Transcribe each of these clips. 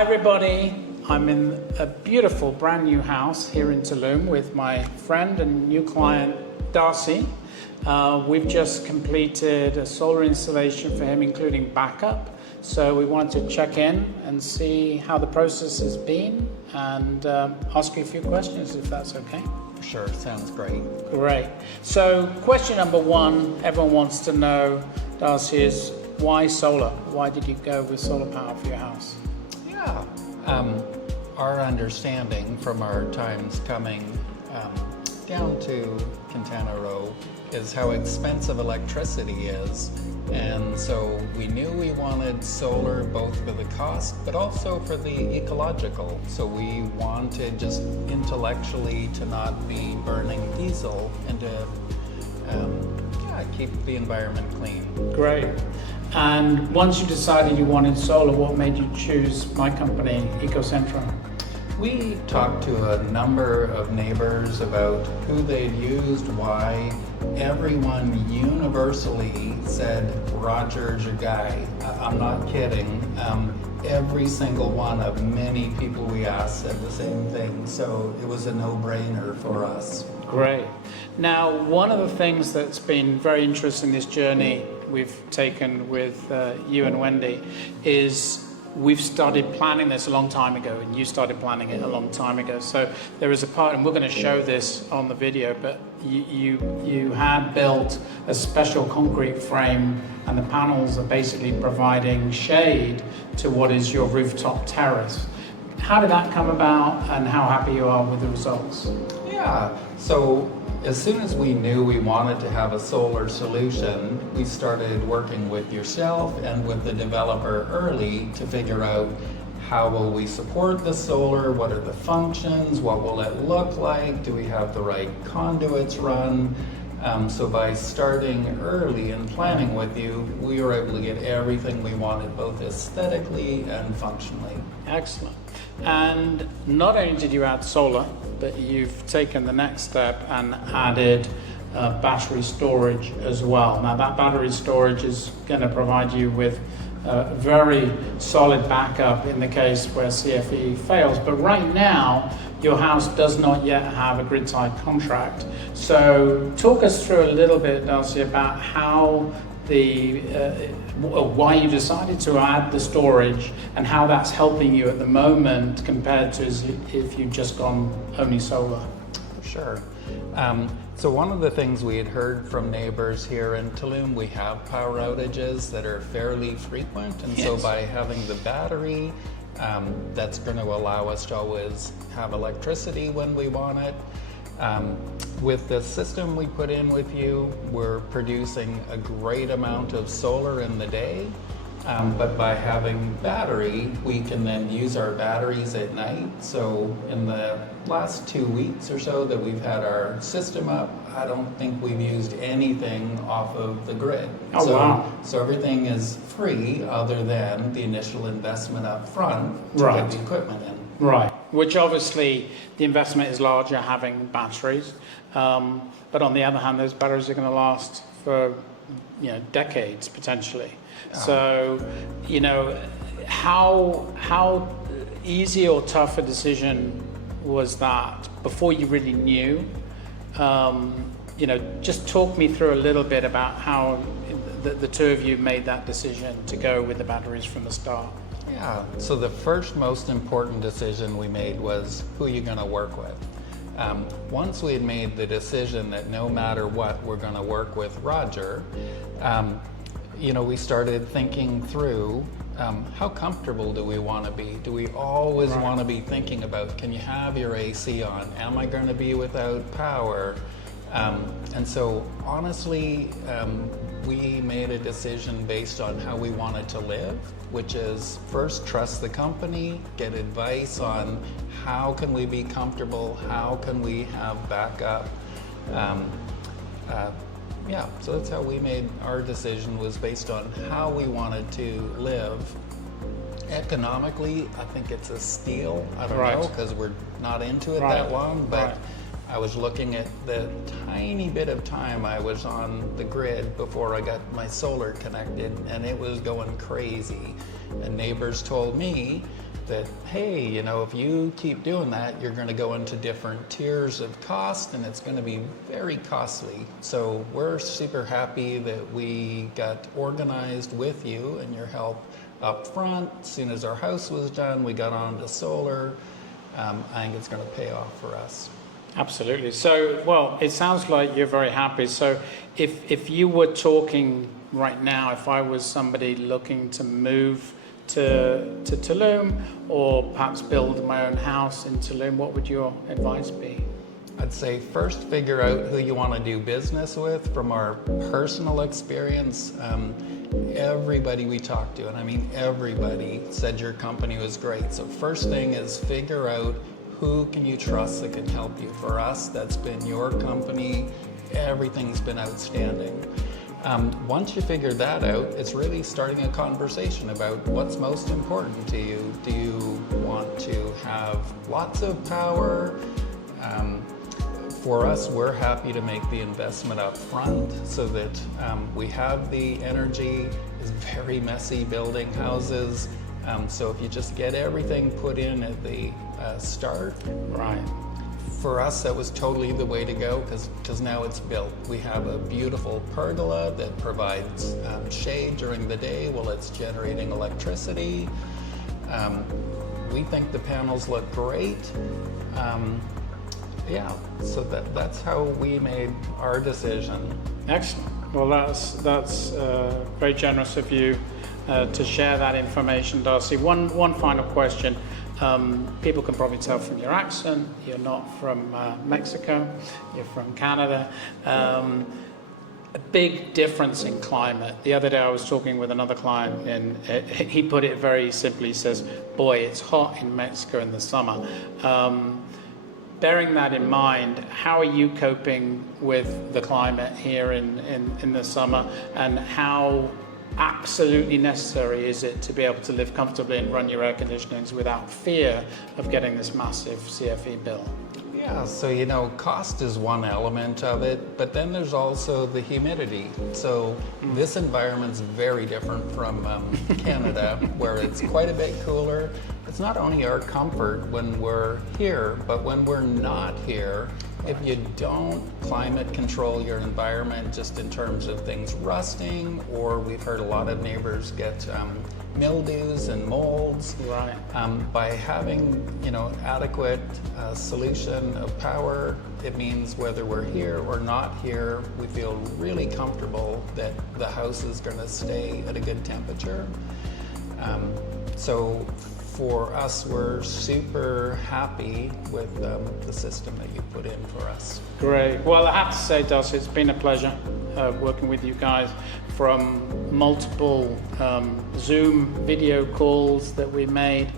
Hi everybody, I'm in a beautiful brand new house here in Tulum with my friend and new client Darcy. We've just completed a solar installation for him, including backup. So we wanted to check in and see how the process has been and ask you a few questions if that's okay. Sure, sounds great. Great. So question number one, everyone wants to know, Darcy, is why solar? Why did you go with solar power for your house? Yeah, our understanding from our times coming down to Quintana Roo is how expensive electricity is. And so we knew we wanted solar both for the cost, but also for the ecological. So we wanted just intellectually to not be burning diesel and to keep the environment clean. Great. And once you decided you wanted solar, what made you choose my company, Ecocentro? We talked to a number of neighbors about who they'd used, why. Everyone universally said, Roger's your guy. I'm not kidding. Every single one of many people we asked said the same thing, so it was a no-brainer for us. Great. Now, one of the things that's been very interesting this journey we've taken with you and Wendy is we've started planning this a long time ago, and you started planning it a long time ago. So there is a part, and we're going to show this on the video, but you had built a special concrete frame, and the panels are basically providing shade to what is your rooftop terrace. How did that come about, and how happy you are with the results? Yeah, so as soon as we knew we wanted to have a solar solution, we started working with yourself and with the developer early to figure out how will we support the solar, what are the functions, what will it look like, do we have the right conduits run? So by starting early and planning with you, we were able to get everything we wanted, both aesthetically and functionally. Excellent. And not only did you add solar, but you've taken the next step and added battery storage as well. Now that battery storage is going to provide you with very solid backup in the case where CFE fails. But right now, your house does not yet have a grid-tied contract. So talk us through a little bit, Darcy, about how why you decided to add the storage and how that's helping you at the moment compared to if you'd just gone only solar. Sure. So one of the things we had heard from neighbors here in Tulum, we have power outages that are fairly frequent, and so by having the battery, that's going to allow us to always have electricity when we want it. With the system we put in with you, we're producing a great amount of solar in the day, but by having battery, we can then use our batteries at night. So in the last 2 weeks or so that we've had our system up, I don't think we've used anything off of the grid. Oh, wow. So everything is free other than the initial investment up front to get the equipment in. Right, which obviously the investment is larger having batteries, but on the other hand, those batteries are going to last for decades potentially. So, how easy or tough a decision was that before you really knew? Just talk me through a little bit about how the two of you made that decision to go with the batteries from the start. Yeah, so the first most important decision we made was who you're going to work with. Once we had made the decision that no matter what, we're going to work with Roger, we started thinking through how comfortable do we want to be? Do we always want to be thinking about, can you have your AC on? Am I going to be without power? And so honestly, we made a decision based on how we wanted to live, which is first trust the company, get advice on how can we be comfortable, how can we have backup. So that's how we made our decision, was based on how we wanted to live. Economically, I think it's a steal. I don't know, because we're not into it that long, but I was looking at the tiny bit of time I was on the grid before I got my solar connected, and it was going crazy. And neighbors told me that, hey, you know, if you keep doing that, you're going to go into different tiers of cost and it's going to be very costly. So we're super happy that we got organized with you and your help up front. As soon as our house was done, we got on to solar. I think it's going to pay off for us. Absolutely. So, well, it sounds like you're very happy. So if you were talking right now, if I was somebody looking to move to Tulum or perhaps build my own house in Tulum, what would your advice be? I'd say first figure out who you want to do business with. From our personal experience, everybody we talked to, and I mean everybody, said your company was great. So first thing is figure out who can you trust that can help you. For us, that's been your company. Everything's been outstanding. Once you figure that out, it's really starting a conversation about what's most important to you. Do you want to have lots of power? For us, we're happy to make the investment up front so that we have the energy. It's very messy building houses. So if you just get everything put in at the start, Right. for us, that was totally the way to go because now it's built. We have a beautiful pergola that provides shade during the day while it's generating electricity. We think the panels look great. Yeah, so that's how we made our decision. Excellent. Well, that's very generous of you to share that information, Darcy. One final question. People can probably tell from your accent, you're not from Mexico, you're from Canada. A big difference in climate. The other day I was talking with another client and he put it very simply. He says, boy, it's hot in Mexico in the summer. Bearing that in mind, how are you coping with the climate here in the summer, and how absolutely necessary is it to be able to live comfortably and run your air conditionings without fear of getting this massive CFE bill? Yeah, so you know, cost is one element of it, but then there's also the humidity. So this environment's very different from Canada, where it's quite a bit cooler. It's not only our comfort when we're here, but when we're not here, if you don't climate control your environment just in terms of things rusting, or we've heard a lot of neighbors get mildews and molds. Right. By having, you know, adequate solution of power, it means whether we're here or not here, we feel really comfortable that the house is going to stay at a good temperature. So for us, we're super happy with the system that you put in for us. Great. Well, I have to say, Darcy, it's been a pleasure working with you guys, from multiple Zoom video calls that we made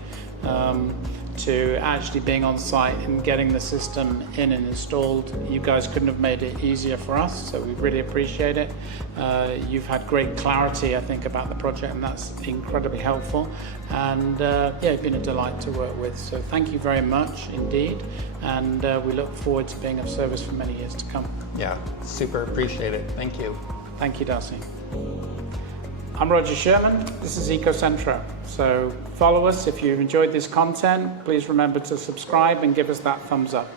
to actually being on site and getting the system in and installed. You guys couldn't have made it easier for us, so we really appreciate it. You've had great clarity, I think, about the project, and that's incredibly helpful. And yeah, it's been a delight to work with. So thank you very much indeed, and we look forward to being of service for many years to come. Yeah, super appreciate it. Thank you. Thank you, Darcy. I'm Roger Sherman. This is Ecocentro. So follow us. If you've enjoyed this content, please remember to subscribe and give us that thumbs up.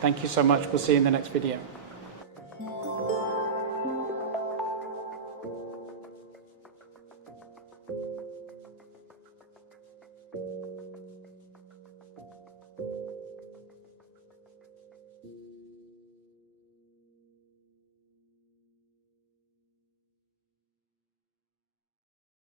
Thank you so much. We'll see you in the next video.